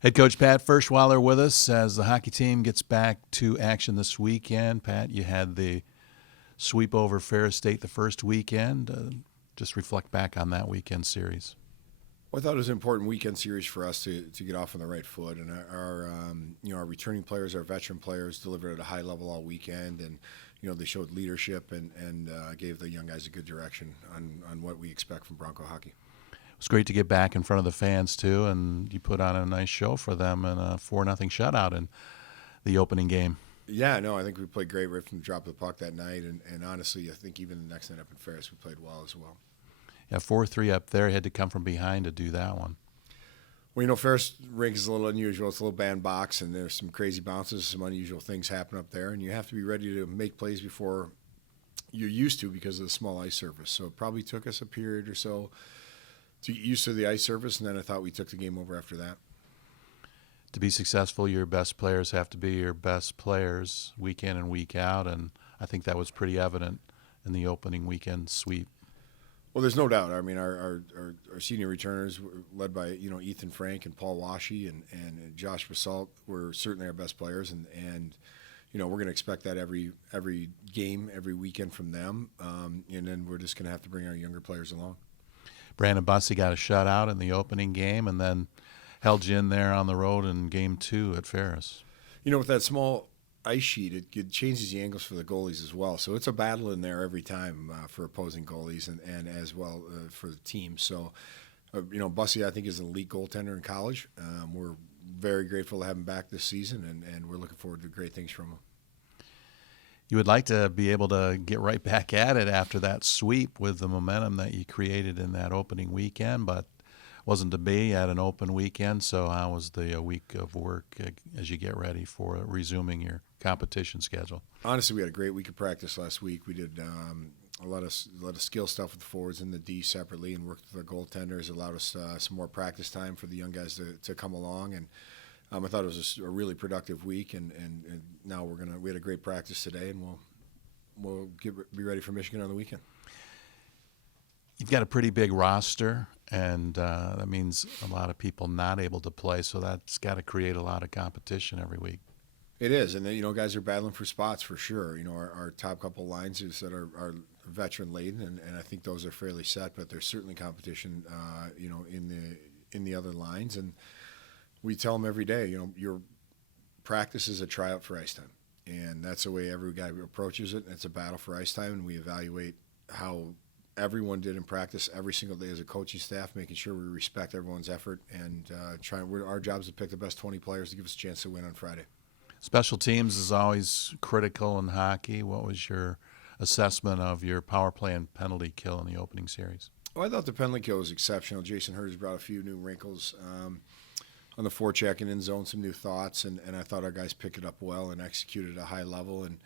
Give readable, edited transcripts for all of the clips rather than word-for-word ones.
Head coach Pat Ferschweiler with us as the hockey team gets back to action this weekend. Pat, you had the sweep over Ferris State the first weekend. Just reflect back on that weekend series. Well, I thought it was an important weekend series for us to get off on the right foot, and our returning players, our veteran players, delivered at a high level all weekend, and they showed leadership and gave the young guys a good direction on what we expect from Bronco hockey. It was great to get back in front of the fans too, and you put on a nice show for them in a 4-0 shutout in the opening game. Yeah, no, I think we played great right from the drop of the puck that night, and honestly, I think even the next night up in Ferris, we played well as well. Yeah, 4-3 up there. Had to come from behind to do that one. Well, Ferris rink is a little unusual. It's a little bandbox, and there's some crazy bounces, some unusual things happen up there, and you have to be ready to make plays before you're used to because of the small ice surface. So it probably took us a period or so to get used to the ice surface, and then I thought we took the game over after that. To be successful, your best players have to be your best players week in and week out, and I think that was pretty evident in the opening weekend sweep. Well, there's no doubt. I mean, our senior returners, led by Ethan Frank and Paul Washy and Josh Basalt, were certainly our best players, and we're going to expect that every game, every weekend from them, and then we're just going to have to bring our younger players along. Brandon Bussey got a shutout in the opening game and then held you in there on the road in game 2 at Ferris. With that small ice sheet, it changes the angles for the goalies as well. So it's a battle in there every time for opposing goalies and as well for the team. So, Bussey, I think, is an elite goaltender in college. We're very grateful to have him back this season, and we're looking forward to great things from him. You would like to be able to get right back at it after that sweep with the momentum that you created in that opening weekend, but wasn't to be at an open weekend. So how was the week of work as you get ready for resuming your competition schedule? Honestly, we had a great week of practice last week. We did a lot of skill stuff with the forwards and the D separately, and worked with our goaltenders. It allowed us some more practice time for the young guys to come along, and I thought it was a really productive week. And now we had a great practice today, and we'll be ready for Michigan on the weekend. You've got a pretty big roster, and that means a lot of people not able to play, so that's got to create a lot of competition every week. It is, and guys are battling for spots for sure. Our top couple lines that are veteran laden, and I think those are fairly set. But there's certainly competition, in the other lines, and we tell them every day, your practice is a tryout for ice time, and that's the way every guy approaches it. It's a battle for ice time, and we evaluate how everyone did in practice every single day as a coaching staff, making sure we respect everyone's effort and our job is to pick the best 20 players to give us a chance to win on Friday. Special teams is always critical in hockey. What was your assessment of your power play and penalty kill in the opening series? Well, I thought the penalty kill was exceptional. Jason Hurd has brought a few new wrinkles on the forecheck and in zone, some new thoughts, and I thought our guys picked it up well and executed at a high level. And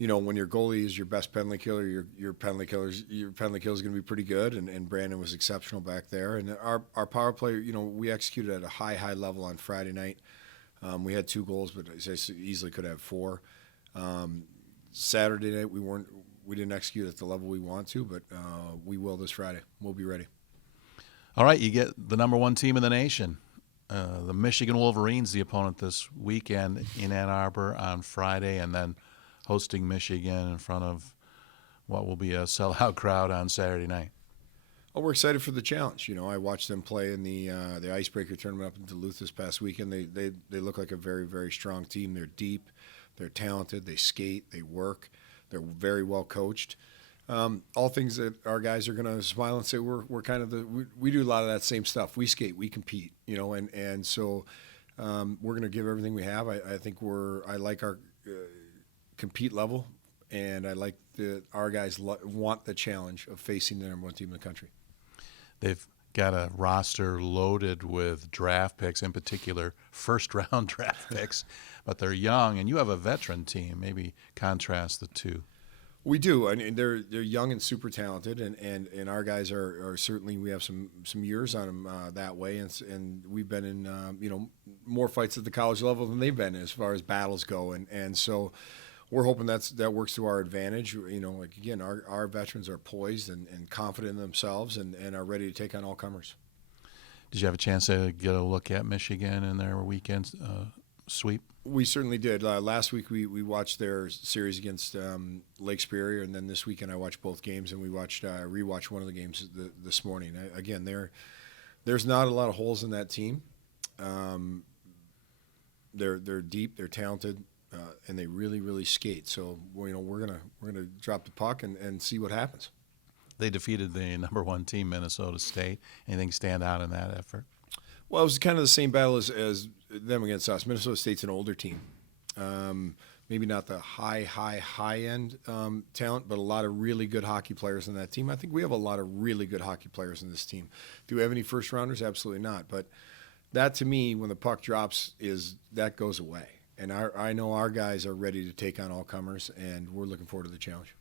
when your goalie is your best penalty killer, your penalty kill is going to be pretty good. And Brandon was exceptional back there. And our power play, we executed at a high level on Friday night. We had 2 goals, but I easily could have 4. Saturday night we didn't execute at the level we want to, but we will this Friday. We'll be ready. All right, you get the number 1 team in the nation. The Michigan Wolverines, the opponent this weekend in Ann Arbor on Friday, and then hosting Michigan in front of what will be a sellout crowd on Saturday night. Oh, we're excited for the challenge. I watched them play in the Icebreaker tournament up in Duluth this past weekend. They look like a very, very strong team. They're deep, they're talented, they skate, they work, they're very well coached. All things that our guys are going to smile and say we're kind of we do a lot of that same stuff. We skate, we compete, and so we're going to give everything we have. I think I like our compete level, and I like that our guys want the challenge of facing the number 1 team in the country. They've got a roster loaded with draft picks, in particular first-round draft picks, but they're young, and you have a veteran team. Maybe contrast the two. We do. I mean, they're young and super talented, and our guys are certainly, we have some years on them that way, and we've been in more fights at the college level than they've been as far as battles go, and so we're hoping that works to our advantage. Again, our veterans are poised and confident in themselves and are ready to take on all comers. Did you have a chance to get a look at Michigan in their weekend sweep? We certainly did. Last week we watched their series against Lake Superior, and then this weekend I watched both games, and we rewatched one of the games this morning. Again, there's not a lot of holes in that team. They're deep, they're talented, and they really skate. So we're gonna drop the puck and see what happens. They defeated the number one team, Minnesota State. Anything stand out in that effort? Well, it was kind of the same battle as them against us. Minnesota State's an older team. Maybe not the high-end talent, but a lot of really good hockey players in that team. I think we have a lot of really good hockey players in this team. Do we have any first-rounders? Absolutely not. But that, to me, when the puck drops, that goes away. And I know our guys are ready to take on all comers, and we're looking forward to the challenge.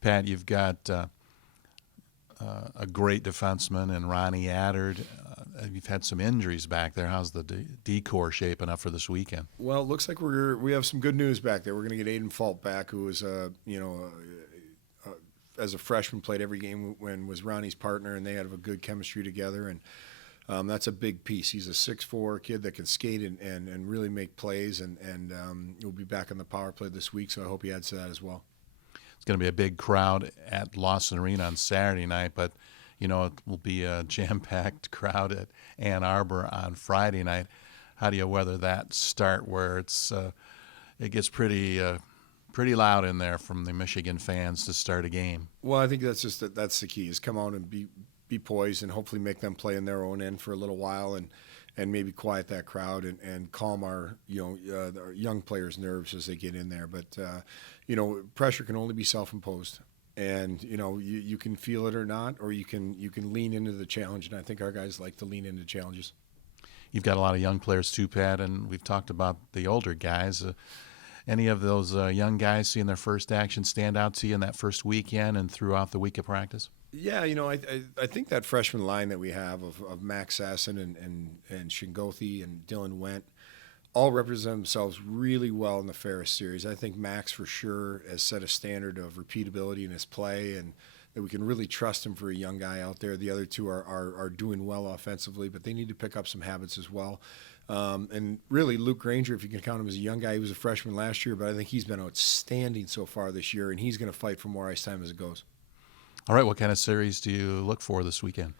Pat, you've got a great defenseman in Ronnie Addard. You've had some injuries back there. How's the D-core shaping up for this weekend? Well, it looks like we have some good news back there. We're going to get Aiden Falk back, who was as a freshman played every game when was Ronnie's partner, and they had a good chemistry together. And that's a big piece. He's a 6'4" kid that can skate and really make plays, and he'll be back on the power play this week. So I hope he adds to that as well. It's going to be a big crowd at Lawson Arena on Saturday night, but it will be a jam-packed crowd at Ann Arbor on Friday night. How do you weather that start where it gets pretty loud in there from the Michigan fans to start a game? Well, I think that's the key, is come out and be poised and hopefully make them play in their own end for a little while and maybe quiet that crowd and calm our young players' nerves as they get in there. But pressure can only be self-imposed. And you can feel it or not, or you can lean into the challenge. And I think our guys like to lean into challenges. You've got a lot of young players too, Pat, and we've talked about the older guys. Any of those young guys seeing their first action stand out to you in that first weekend and throughout the week of practice? Yeah, I think that freshman line that we have of Max Sasson and Shingothi and Dylan Wendt all represent themselves really well in the Ferris series. I think Max for sure has set a standard of repeatability in his play, and that we can really trust him for a young guy out there. The other two are doing well offensively, but they need to pick up some habits as well. And really, Luke Granger, if you can count him as a young guy, he was a freshman last year, but I think he's been outstanding so far this year, and he's going to fight for more ice time as it goes. All right, what kind of series do you look for this weekend?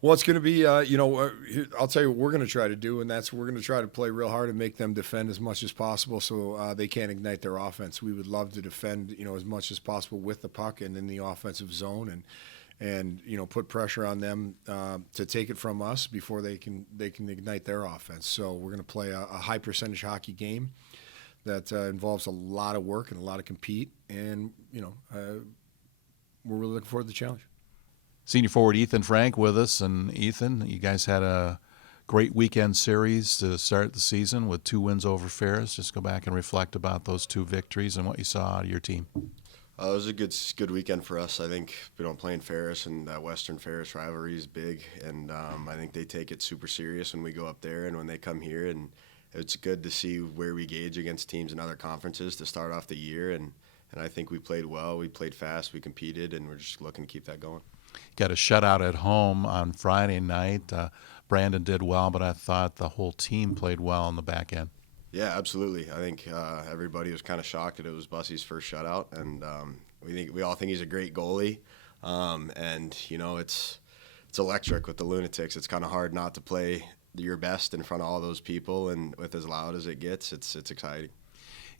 Well, it's going to be, I'll tell you what we're going to try to do, and that's we're going to try to play real hard and make them defend as much as possible so they can't ignite their offense. We would love to defend, as much as possible with the puck and in the offensive zone and put pressure on them to take it from us before they can ignite their offense. So we're going to play a high percentage hockey game that involves a lot of work and a lot of compete, and, we're really looking forward to the challenge. Senior forward Ethan Frank with us. And Ethan, you guys had a great weekend series to start the season with 2 wins over Ferris. Just go back and reflect about those 2 victories and what you saw out of your team. It was a good weekend for us. I think playing Ferris and that Western Ferris rivalry is big, and I think they take it super serious when we go up there and when they come here. And it's good to see where we gauge against teams in other conferences to start off the year. And I think we played well. We played fast. We competed, and we're just looking to keep that going. Got a shutout at home on Friday night. Brandon did well, but I thought the whole team played well on the back end. Yeah, absolutely. I think everybody was kind of shocked that it was Bussy's first shutout, and we all think he's a great goalie. And it's electric with the Lunatics. It's kind of hard not to play your best in front of all those people, and with as loud as it gets, it's exciting.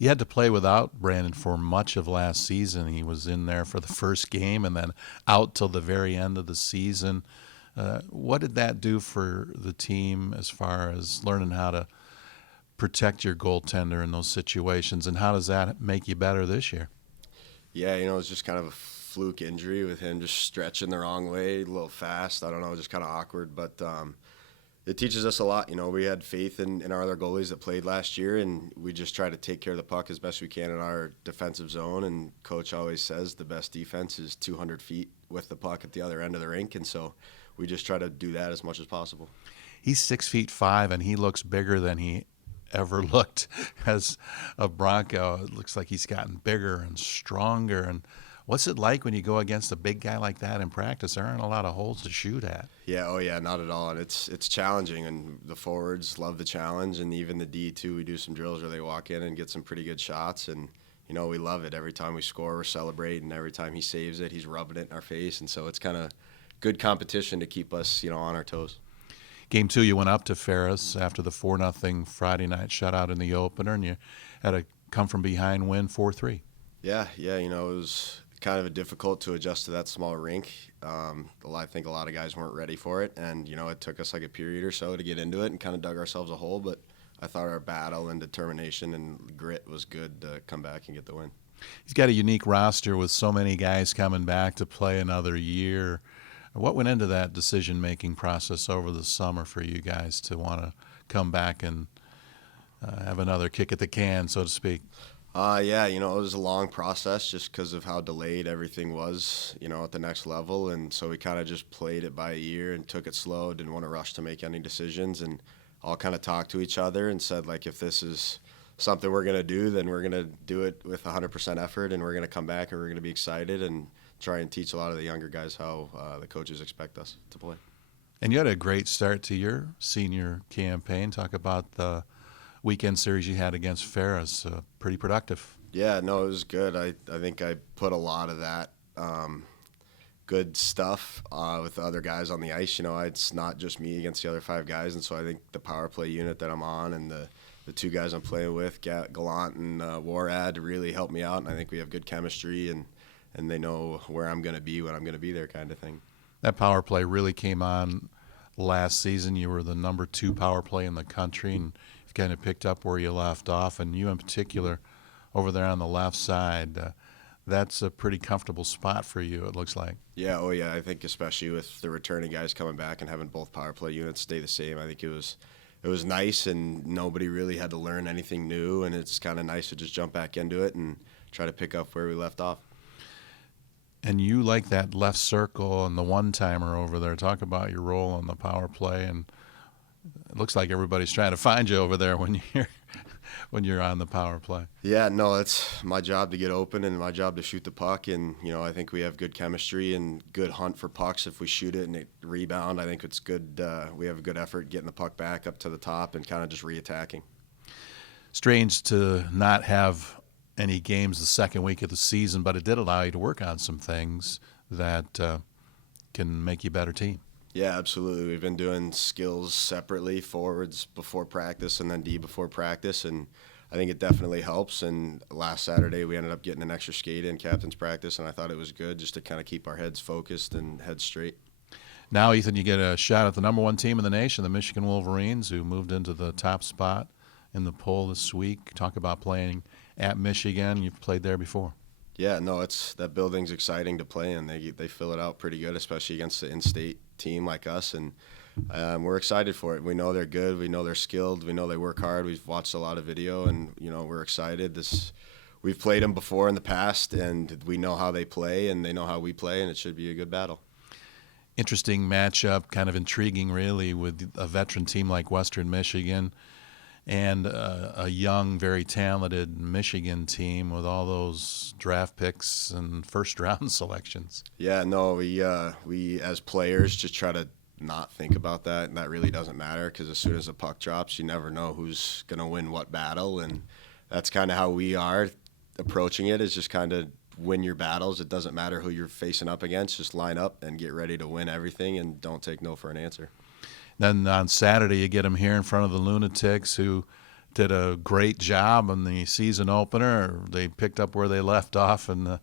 You had to play without Brandon for much of last season. He was in there for the first game and then out till the very end of the season. What did that do for the team as far as learning how to protect your goaltender in those situations, and how does that make you better this year? Yeah, it's just kind of a fluke injury with him just stretching the wrong way, a little fast. I don't know, just kind of awkward, but it teaches us a lot. We had faith in our other goalies that played last year, and we just try to take care of the puck as best we can in our defensive zone. And Coach always says the best defense is 200 feet with the puck at the other end of the rink, and so we just try to do that as much as possible. He's 6'5", and he looks bigger than he ever looked as a Bronco. It looks like he's gotten bigger and stronger. And What's it like when you go against a big guy like that in practice? There aren't a lot of holes to shoot at. Yeah, oh yeah, not at all. And it's challenging, and the forwards love the challenge, and even the D too. We do some drills where they walk in and get some pretty good shots, and we love it. Every time we score, we're celebrating. Every time he saves it, he's rubbing it in our face, and so it's kind of good competition to keep us, on our toes. Game 2, you went up to Ferris after the 4-0 Friday night shutout in the opener, and you had a come-from-behind win 4-3. Yeah, it was kind of difficult to adjust to that small rink. I think a lot of guys weren't ready for it, and it took us like a period or so to get into it and kind of dug ourselves a hole. But I thought our battle and determination and grit was good to come back and get the win. He's got a unique roster with so many guys coming back to play another year. What went into that decision-making process over the summer for you guys to want to come back and have another kick at the can, so to speak? Yeah, it was a long process just because of how delayed everything was, at the next level. And so we kind of just played it by ear and took it slow, didn't want to rush to make any decisions, and all kind of talked to each other and said, like, if this is something we're going to do, then we're going to do it with 100% effort, and we're going to come back and we're going to be excited and try and teach a lot of the younger guys how the coaches expect us to play. And you had a great start to your senior campaign. Talk about the weekend series you had against Ferris. Pretty productive. Yeah, no, it was good. I think I put a lot of that good stuff with the other guys on the ice. It's not just me against the other 5 guys, and so I think the power play unit that I'm on and the 2 guys I'm playing with, Gallant and Warad, really helped me out, and I think we have good chemistry, and they know where I'm going to be when I'm going to be there, kind of thing. That power play really came on last season. You were the number 2 power play in the country, and you've kind of picked up where you left off. And you in particular, over there on the left side, that's a pretty comfortable spot for you, it looks like. Yeah, oh yeah, I think especially with the returning guys coming back and having both power play units stay the same, I think it was nice, and nobody really had to learn anything new, and it's kind of nice to just jump back into it and try to pick up where we left off. And you like that left circle and the one-timer over there. Talk about your role on the power play, and it looks like everybody's trying to find you over there when you're on the power play. Yeah, no, it's my job to get open and my job to shoot the puck, and I think we have good chemistry and good hunt for pucks. If we shoot it and it rebound, I think it's good. We have a good effort getting the puck back up to the top and kind of just re-attacking. Strange to not have any games the second week of the season, but it did allow you to work on some things that can make you a better team. Yeah, absolutely. We've been doing skills separately, forwards before practice and then D before practice, and I think it definitely helps. And last Saturday we ended up getting an extra skate in captain's practice, and I thought it was good just to kind of keep our heads focused and heads straight. Now, Ethan, you get a shot at the number 1 team in the nation, the Michigan Wolverines, who moved into the top spot in the poll this week. Talk about playing at Michigan. You've played there before. Yeah, no, that building's exciting to play in. They fill it out pretty good, especially against an in-state team like us, and we're excited for it. We know they're good. We know they're skilled. We know they work hard. We've watched a lot of video, and we're excited. We've played them before in the past, and we know how they play, and they know how we play, and it should be a good battle. Interesting matchup, kind of intriguing, really, with a veteran team like Western Michigan and a young, very talented Michigan team with all those draft picks and first-round selections. Yeah, no, we as players just try to not think about that, and that really doesn't matter because as soon as the puck drops, you never know who's going to win what battle, and that's kind of how we are approaching it, is just kind of win your battles. It doesn't matter who you're facing up against. Just line up and get ready to win everything, and don't take no for an answer. Then on Saturday, you get them here in front of the Lunatics, who did a great job in the season opener. They picked up where they left off in the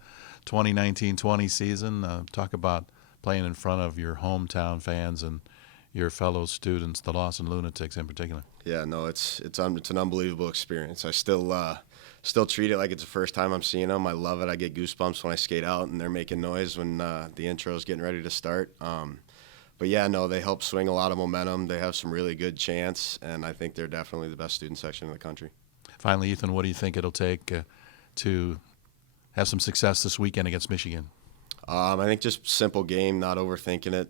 2019-20 season. Talk about playing in front of your hometown fans and your fellow students, the Lawson Lunatics in particular. Yeah, no, it's an unbelievable experience. I still treat it like it's the first time I'm seeing them. I love it. I get goosebumps when I skate out and they're making noise when the intro is getting ready to start. But yeah, no, they help swing a lot of momentum. They have some really good chants, and I think they're definitely the best student section in the country. Finally, Ethan, what do you think it'll take to have some success this weekend against Michigan? I think just simple game, not overthinking it.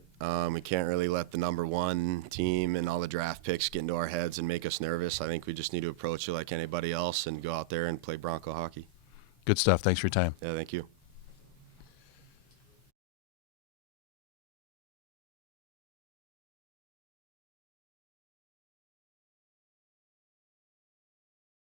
We can't really let the number 1 team and all the draft picks get into our heads and make us nervous. I think we just need to approach it like anybody else and go out there and play Bronco hockey. Good stuff. Thanks for your time. Yeah, thank you.